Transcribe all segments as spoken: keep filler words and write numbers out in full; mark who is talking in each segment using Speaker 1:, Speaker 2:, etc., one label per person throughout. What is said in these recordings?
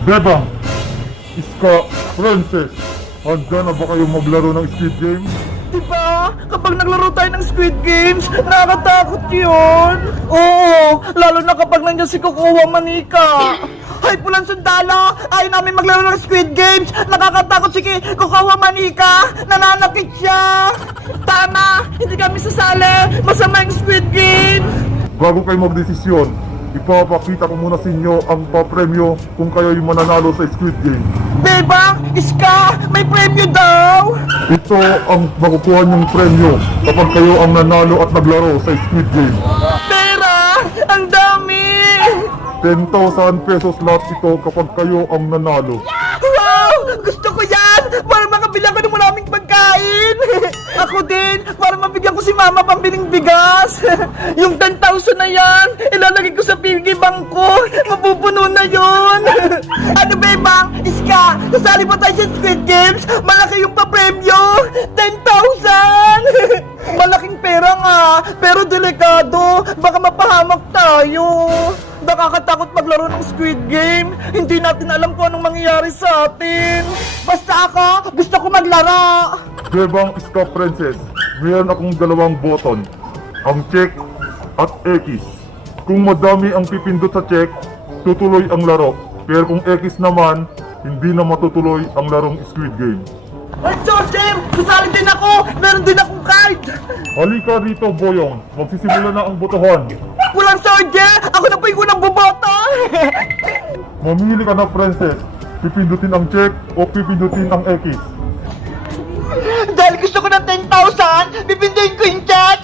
Speaker 1: Bebang, Iska, Princess, handa na ba kayong maglaro ng Squid Game?
Speaker 2: Diba? Kapag naglaro tayo ng Squid Games, nakakatakot yun. Oo, lalo na kapag nandiyan si Kukuha Manika. Hay, pulang sundalo! Ayaw namin maglaro ng Squid Games! Nakakatakot si Kukuha Manika! Nananakit siya! Tama! Hindi kami sasali! Masama yung Squid Game!
Speaker 1: Bago kayo magdesisyon, ipapakita ko muna sa inyo ang papremyo kung kayo'y mananalo sa Squid Game.
Speaker 2: Bebang! Iska! May premyo daw!
Speaker 1: Ito ang makukuha niyong premyo kapag kayo ang nanalo at naglaro sa Squid Game.
Speaker 2: Pera! Ang dami!
Speaker 1: ten thousand pesos lahat ito kapag kayo ang nanalo.
Speaker 2: Wow! Gusto ko yan! Para makabilang ko ng maraming pagkain! Ako din! Para mabigyan ko si mama pambiling bigas! Yung ten thousand na yan, ilalagay ko sa piggy bank ko! Mapupuno na yun! Ano ba bang? Iska! Kasali ba tayo sa Squid Games? Malaki yung papremyo! ten thousand! Malaking pera nga! Pero delikado! Baka mapahamak tayo! Nakakatakot maglaro ng Squid Game. Hindi natin alam kung anong mangyayari sa atin. Basta ako, gusto ko maglaro.
Speaker 1: Bebang Iska Princess, mayroon akong dalawang button, ang check at X. Kung madami ang pipindot sa check, tutuloy ang laro. Pero kung X naman, hindi na matutuloy ang larong Squid Game.
Speaker 2: Ay, George! Sasali din ako! Meron din akong card!
Speaker 1: Halika rito, Boyong. Magsisimula na ang botohan.
Speaker 2: Walang George! Ako na po yung unang buboto!
Speaker 1: Mamili ka na, Princess. Pipindutin ang check o pipindutin ang X.
Speaker 2: Dahil gusto ko ng ten thousand, pipinduin ko yung chat!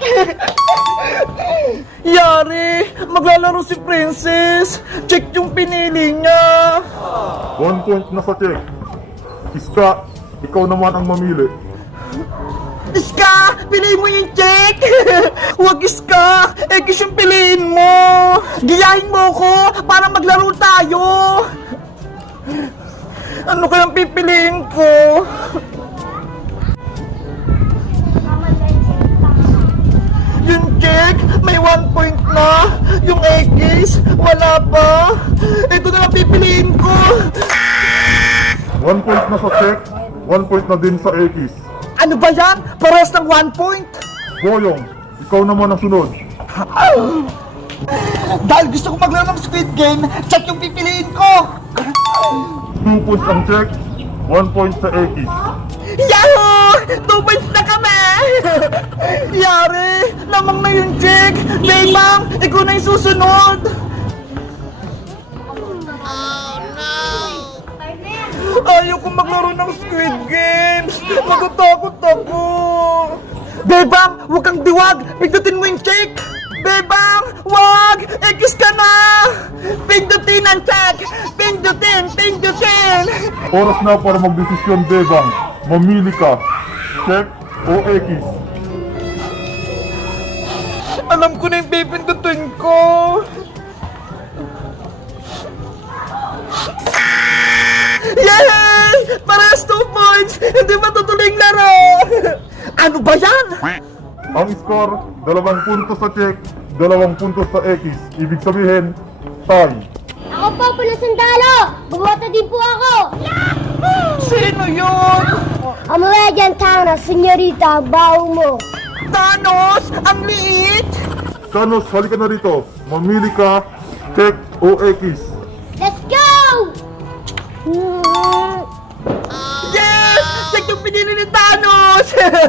Speaker 2: Yari! Maglalaro si Princess! Check yung pinili niya!
Speaker 1: One point na sa check. Iska, ikaw naman ang mamili.
Speaker 2: Iska! Piliin mo yung check! Huwag Iska! X yung piliin mo! Giyahin mo ko para maglaro tayo! Ano kayang pipiliin ko? Yung check, may one point na. Yung X, wala pa. Ito na lang pipiliin ko.
Speaker 1: One point na sa check, one point na din sa X.
Speaker 2: Ano ba yan? Parehas ng one point.
Speaker 1: Boyong, ikaw naman ang sunod.
Speaker 2: Dahil gusto ko maglaro ng Squid Game, check yung pipiliin ko.
Speaker 1: Two points ang check, one point sa X.
Speaker 2: Yahoo! Two points na kami! Yari! Lamang na yung check! Baymang! Ikaw na yung susunod! Ayaw kong maglaro ng Squid Games! Natatakot ako! Bebang! Huwag kang diwag! Pindutin mo yung check! Bebang! Wag! X ka na! Pindutin ang check! Pindutin! Pindutin!
Speaker 1: Oras na para magdesisyon, Bebang. Mamili ka. Check o X.
Speaker 2: Alam ko na yung pipindutin ko! Yay! Parehas two points! Hindi matutuloy yung laro! Ano ba yan?
Speaker 1: Ang score, dalawang puntos sa check, dalawang puntos sa X. Ibig sabihin, tie.
Speaker 3: Ako po, pulang sundalo! Bumoto din po ako!
Speaker 2: Sino yun?
Speaker 3: Amuha dyan, Thanos, senyorita, ang baho mo!
Speaker 2: Thanos! Ang liit!
Speaker 1: Thanos, halika na rito. Mamili ka, check o X.
Speaker 3: Let's go!
Speaker 2: Yes! Check yung pinili ni Thanos!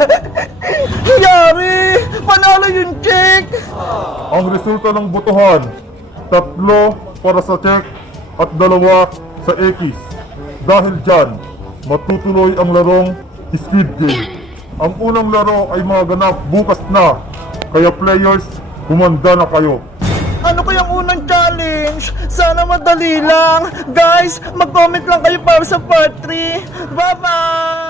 Speaker 2: Yari! Panalo yung check!
Speaker 1: Ang resulta ng botohan, tatlo para sa check at dalawa sa X. Dahil dyan, matutuloy ang larong Squid Game. Ang unang laro ay magaganap bukas na, kaya players, humanda na kayo.
Speaker 2: Ano kayang unang challenge? Sana madali lang! Guys, mag-comment lang kayo para sa part three! Bye-bye!